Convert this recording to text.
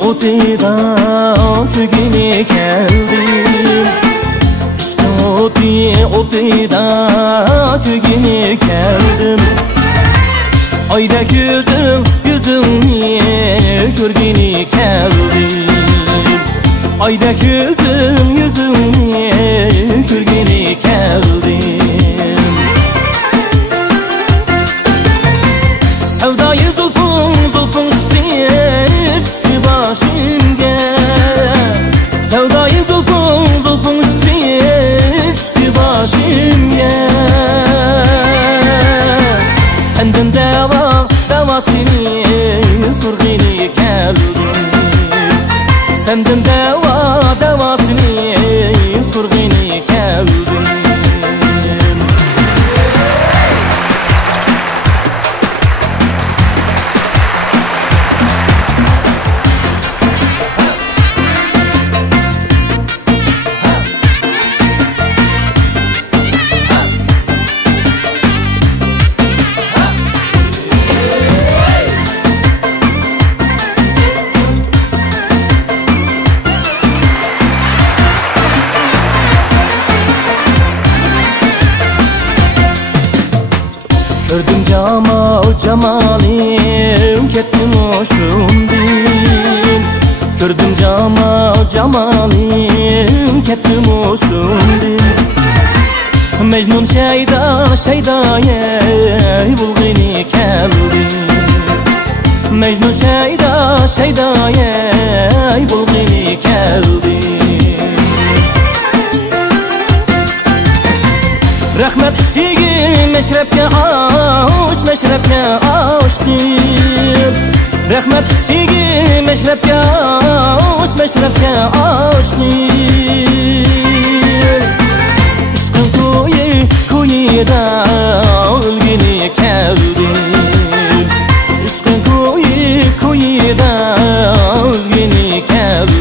Otida tügini geldim. İşte otida tügini geldim. Ayda yüzümni görgini geldim. Ayda yüzümni görgini geldim. Sevdayı zulpun düştü başımga. Sevdayı zulpun düştü başımga. Senden davasını sorgini geldim. Senden davasını sorgini geldim. Gördüm cemalim kettim hoşumdin. Gördüm cemalim kettim hoşumdin. Mecnun şeydaya bulgini keldim. Mecnun şeydaya bulgini keldim. Rahmet işigim meşrepke aşkım. Rahmet işigim meşrepke aşkım. İşkın kuyuda ölgini keldim. İşkın kuyuda ölgini keldim.